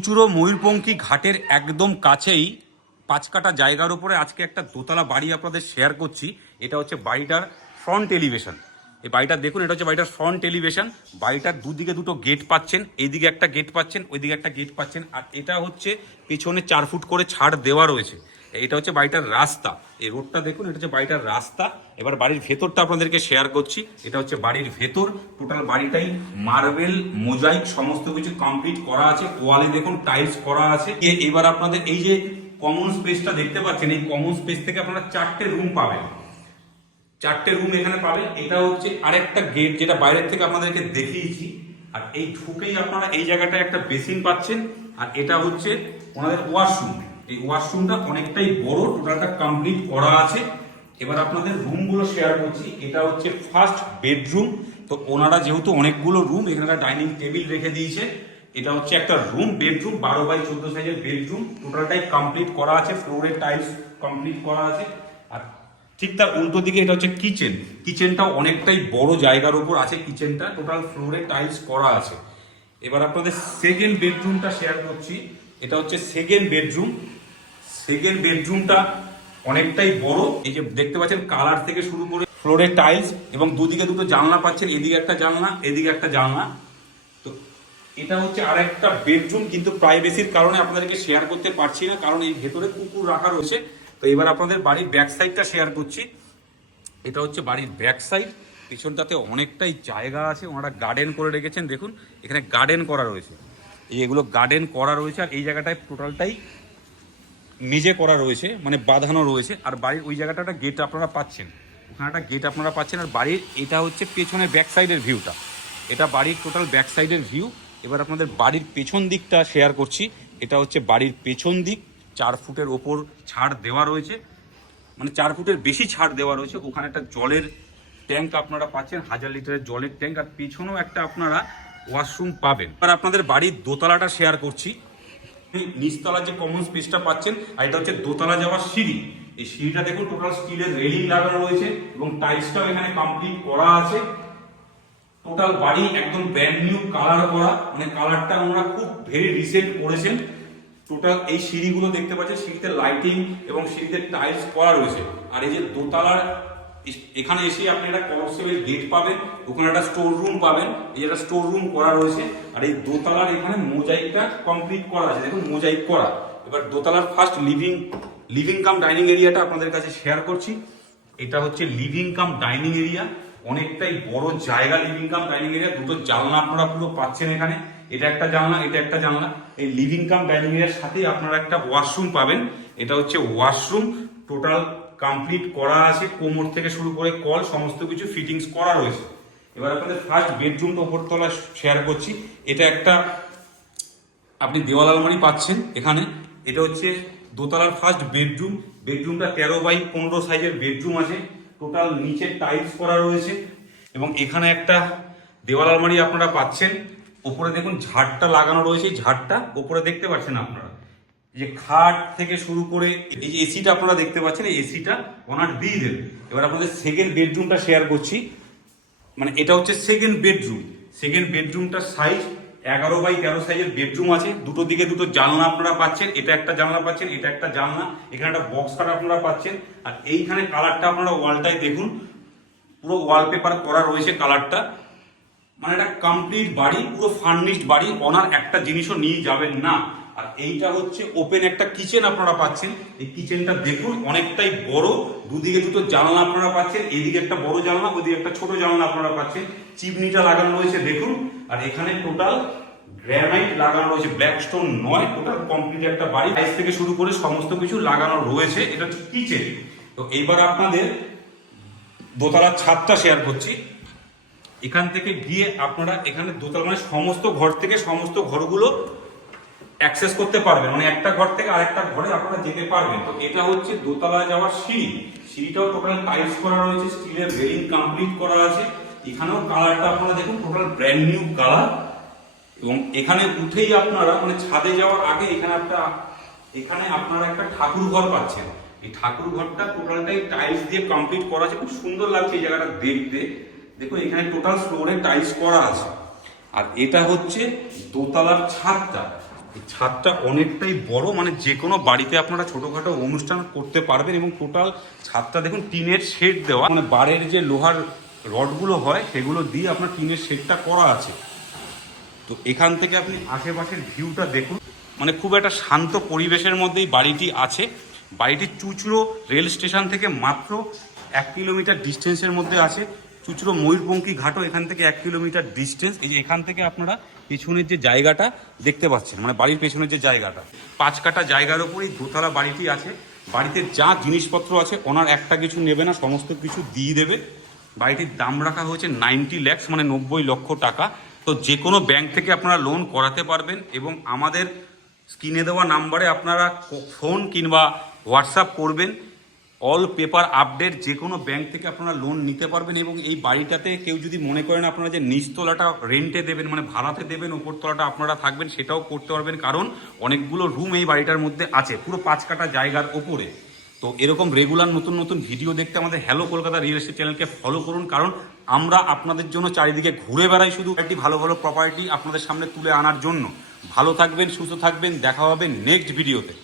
চুচুড়ো ময়ূরপঙ্খী ঘাটের একদম কাছেই ৫ কাঠা জায়গার উপরে আজকে একটা দোতলা বাড়ি আপনাদের শেয়ার করছি। এটা হচ্ছে বাড়িটার ফ্রন্ট এলিভেশন। এই বাড়িটা দেখুন, এটা হচ্ছে বাড়িটার ফ্রন্ট এলিভেশন। বাড়িটার দুদিকে দুটো গেট পাচ্ছেন, এইদিকে একটা গেট পাচ্ছেন, ওইদিকে একটা গেট পাচ্ছেন। আর এটা হচ্ছে পেছনে 4 ফুট করে ছাড় দেওয়া রয়েছে। এটা হচ্ছে বাড়িটার রাস্তা। এই রোডটা দেখুন, এটা হচ্ছে বাড়িটার রাস্তা। এবার বাড়ির ভেতরটা আপনাদেরকে শেয়ার করছি। এটা হচ্ছে বাড়ির ভেতর। টোটাল বাড়িটাই মার্বেল মোজাইক সমস্ত কিছু কমপ্লিট করা আছে। ওয়ালে দেখুন টাইলস করা আছে। এবার আপনাদের এই যে কমন স্পেসটা দেখতে পাচ্ছেন, এই কমন স্পেস থেকে আপনারা 4টে রুম পাবেন। 4টে রুম এখানে পাবেন। এটা হচ্ছে আরেকটা গেট, যেটা বাইরের থেকে আপনাদেরকে দেখিয়েছি। আর এই ঢুকেই আপনারা এই জায়গাটায় একটা বেসিন পাচ্ছেন। আর এটা হচ্ছে ওনাদের ওয়াশরুম। এই ওয়াশরুমটা অনেকটাই বড়, টোটালটা কমপ্লিট করা আছে। এবার আপনাদের রুমগুলো শেয়ার করছি। এটা হচ্ছে ফার্স্ট বেডরুম। তো ওনারা যেহেতু অনেকগুলো রুম, এখানে একটা ডাইনিং টেবিল রেখে দিয়েছে। এটা হচ্ছে একটা রুম, বেডরুম 12x14 সাইজের বেডরুম। টোটালটাই কমপ্লিট করা আছে, ফ্লোরের টাইলস কমপ্লিট করা আছে। আর ঠিক তার উল্টো দিকে এটা হচ্ছে কিচেন। কিচেনটাও অনেকটাই বড় জায়গার উপর আছে। কিচেনটা টোটাল ফ্লোরে টাইলস করা আছে। এবার আপনাদের সেকেন্ড বেডরুমটা শেয়ার করছি। এটা হচ্ছে সেকেন্ড বেডরুম। সেকেন্ড বেডরুমটা অনেকটাই বড়। এই যে দেখতে পাচ্ছেন, কালার থেকে শুরু করে ফ্লোরে টাইলস এবং দুদিকে দুটো জানলা পাচ্ছেন। এদিকে একটা জানলা, এদিকে একটা জানলা। তো এটা হচ্ছে আরেকটা বেডরুম, কিন্তু প্রাইভেসির কারণে আপনাদেরকে শেয়ার করতে পারছি না, কারণ এই ভেতরে কুকুর রাখা রয়েছে। তো এবার আপনাদের বাড়ির ব্যাক সাইডটা শেয়ার করছি। এটা হচ্ছে বাড়ির ব্যাক সাইড। পিছনটাতে অনেকটাই জায়গা আছে, ওনারা গার্ডেন করে রেখেছেন। দেখুন এখানে গার্ডেন করা রয়েছে, এগুলো গার্ডেন করা রয়েছে। আর এই জায়গাটায় টোটালটাই মেজে করা রয়েছে, মানে বাঁধানো রয়েছে। আর বাড়ির ওই জায়গাটা একটা গেট আপনারা পাচ্ছেন, ওখানে একটা গেট আপনারা পাচ্ছেন। আর বাড়ির এটা হচ্ছে পেছনের ব্যাক সাইডের ভিউটা। এটা বাড়ির টোটাল ব্যাক সাইডের ভিউ। এবার আপনাদের বাড়ির পেছন দিকটা শেয়ার করছি। এটা হচ্ছে বাড়ির পেছন দিক। 4 ফুটের ওপর ছাড় দেওয়া রয়েছে, মানে 4 ফুটের বেশি ছাড় দেওয়া রয়েছে। ওখানে একটা জলের ট্যাঙ্ক আপনারা পাচ্ছেন, 1000 লিটারের জলের ট্যাঙ্ক। আর পিছনেও একটা আপনারা ওয়াশরুম পাবেন। আর আপনাদের বাড়ির দোতলাটা শেয়ার করছি। নিচতলার যে কমন স্পেসটা পাচ্ছেন, আর এটা হচ্ছে দোতলা যাওয়ার সিঁড়ি। এই সিঁড়িটা দেখুন টোটাল স্টিলের রেলিং লাগানো রয়েছে এবং টাইলসটাও এখানে কমপ্লিট করা আছে। টোটাল বাড়ি একদম ব্র্যান্ড নিউ কালার করা, মানে কালারটা আমরা খুব ভেরি রিসেন্ট করেছেন। টোটাল এই সিঁড়িগুলো দেখতে পাচ্ছেন, সিঁড়িতে লাইটিং এবং সিঁড়িতে টাইলস করা রয়েছে। আর এই যে দোতলার এখানে এসে আপনি একটা কমার্শিয়াল গেট পাবেন, ওখানে একটা স্টোর রুম পাবেন। এই একটা স্টোর রুম করা রয়েছে। আর এই দোতলার এখানে মোজাইকটা কমপ্লিট করা আছে, দেখুন মোজাইক করা। এবার দোতলার ফার্স্ট লিভিং কাম ডাইনিং এরিয়াটা আপনাদের কাছে শেয়ার করছি। এটা হচ্ছে লিভিং কাম ডাইনিং এরিয়া, অনেকটাই বড় জায়গা। লিভিং কাম ডাইনিং এরিয়া, দুটো জানলা আপনারা পুরো পাচ্ছেন এখানে। এটা একটা জানলা, এটা একটা জানলা। এই লিভিং কাম ডাইনিং এরিয়ার সাথেই আপনারা একটা ওয়াশরুম পাবেন। এটা হচ্ছে ওয়াশরুম, টোটাল কমপ্লিট করা আছে। কোমর থেকে শুরু করে কল সমস্ত কিছু ফিটিংস করা রয়েছে। এবার আপনাদের ফার্স্ট বেডরুমটা উপরতলা শেয়ার করছি। এটা একটা আপনি দেওয়াল আলমারি পাচ্ছেন এখানে। এটা হচ্ছে দোতলার ফার্স্ট বেডরুম। বেডরুমটা 13x15 সাইজের বেডরুম আছে। টোটাল নিচে টাইলস করা রয়েছে এবং এখানে একটা দেওয়াল আলমারি আপনারা পাচ্ছেন। উপরে দেখুন ঝাড়টা লাগানো রয়েছে, ঝাড়টা উপরে দেখতে পাচ্ছেন আপনারা। যে খাট থেকে শুরু করে এই যে এসিটা আপনারা দেখতে পাচ্ছেন, এই এসিটা ওনার দিয়ে দেবেন। এবার আপনাদের সেকেন্ড বেডরুমটা শেয়ার করছি। মানে এটা হচ্ছে সেকেন্ড বেডরুম। সেকেন্ড বেডরুমটার সাইজ 11x13 সাইজের বেডরুম আছে। দুটো দিকে দুটো জানলা আপনারা পাচ্ছেন। এটা একটা জানলা পাচ্ছেন, এটা একটা জানলা। এখানে একটা বক্স কাট আপনারা পাচ্ছেন। আর এইখানে কালারটা আপনারা ওয়ালটাই দেখুন, পুরো ওয়ালপেপার করা রয়েছে কালারটা। মানে একটা কমপ্লিট বাড়ি, পুরো ফার্নিশড বাড়ি। ওনার একটা জিনিসও নিয়ে যাবেন না। আর এইটা হচ্ছে ওপেন একটা কিচেন আপনারা পাচ্ছেন। এই কিচেনটা দেখুন অনেকটাই বড়, দুদিকে দুটো জানলা আপনারা পাচ্ছেন। এদিকে একটা বড় জানলা, ওদিকে একটা ছোট জানলা আপনারা পাচ্ছেন। চিমনিটা লাগানো রয়েছে দেখুন। আর এখানে টোটাল গ্রানাইট লাগানো রয়েছে, ব্ল্যাক স্টোন নয়। টোটাল কমপ্লিট একটা বাড়ি, টাইলস থেকে শুরু করে সমস্ত কিছু লাগানো রয়েছে। এটা হচ্ছে কিচেন। তো এইবার আপনাদের দোতলার ছাদটা শেয়ার করছি। এখান থেকে গিয়ে আপনারা এখানে দোতলা, মানে সমস্ত ঘর থেকে সমস্ত ঘরগুলো অ্যাক্সেস করতে পারবেন। মানে একটা ঘর থেকে আরেকটা ঘরে আপনারা যেতে পারবেন। তো এটা হচ্ছে দোতলা যাওয়ার সিঁড়ি। সিঁড়িটাও টোটাল টাইলস করা রয়েছে, স্টিলের রেলিং কমপ্লিট করা আছে। এখানেও কালারটা আপনারা দেখুন টোটাল ব্র্যান্ড নিউ কালার। এবং এখানে উঠেই আপনারা, মানে ছাদে যাওয়ার আগে এখানে আপনারা একটা ঠাকুর ঘর পাচ্ছেন। এই ঠাকুর ঘরটা টোটালটাই টাইলস দিয়ে কমপ্লিট করা আছে। খুব সুন্দর লাগছে এই জায়গাটা দেখতে। দেখুন এখানে টোটাল ফ্লোরে টাইলস করা আছে। আর এটা হচ্ছে দোতলার ছাদটা। এই ছাদটা অনেকটাই বড়, মানে যে কোনো বাড়িতে আপনারা ছোটোখাটো অনুষ্ঠান করতে পারবেন। এবং টোটাল ছাদটা দেখুন টিনের শেড দেওয়া, মানে বাড়ির যে লোহার রডগুলো হয় সেগুলো দিয়ে আপনার টিনের শেডটা করা আছে। তো এখান থেকে আপনি আশেপাশের ভিউটা দেখুন, মানে খুব একটা শান্ত পরিবেশের মধ্যেই বাড়িটি আছে। বাড়িটি চুঁচুড়ো রেল স্টেশন থেকে মাত্র 1 কিলোমিটার ডিস্টেন্সের মধ্যে আছে। চুঁচুড়ো ময়ূরপঙ্খী ঘাটও এখান থেকে 1 কিলোমিটার ডিস্টেন্স। এই যে এখান থেকে আপনারা পেছনের যে জায়গাটা দেখতে পাচ্ছেন, মানে বাড়ির পেছনের যে জায়গাটা, 5 কাঠা জায়গার ওপরই দোতলা বাড়িটি আছে। বাড়িতে যা জিনিসপত্র আছে ওনার একটা কিছু নেবে না, সমস্ত কিছু দিয়ে দেবে। বাড়িটির দাম রাখা হয়েছে 90 লাখ, মানে 90 লক্ষ টাকা। তো যে কোনো ব্যাংক থেকে আপনারা লোন করাতে পারবেন এবং আমাদের স্ক্রিনে দেওয়া নাম্বারে আপনারা ফোন কিংবা হোয়াটসঅ্যাপ করবেন। অল পেপার আপডেট, যে কোনো ব্যাংক থেকে আপনারা লোন নিতে পারবেন। এবং এই বাড়িটাতে কেউ যদি মনে করেন আপনারা যে নিচতলাটা রেন্টে দেবেন, মানে ভাড়াতে দেবেন, ওপরতলাটা আপনারা থাকবেন, সেটাও করতে পারবেন। কারণ অনেকগুলো রুম এই বাড়িটার মধ্যে আছে, পুরো 5 কাঠা জায়গার ওপরে। তো এরকম রেগুলার নতুন নতুন ভিডিও দেখতে আমাদের হ্যালো কলকাতা রিয়েল এস্টেট চ্যানেলকে ফলো করুন। কারণ আমরা আপনাদের জন্য চারিদিকে ঘুরে বেড়াই, শুধু একটি ভালো ভালো প্রপার্টি আপনাদের সামনে তুলে আনার জন্য। ভালো থাকবেন, সুস্থ থাকবেন, দেখা হবে নেক্সট ভিডিওতে।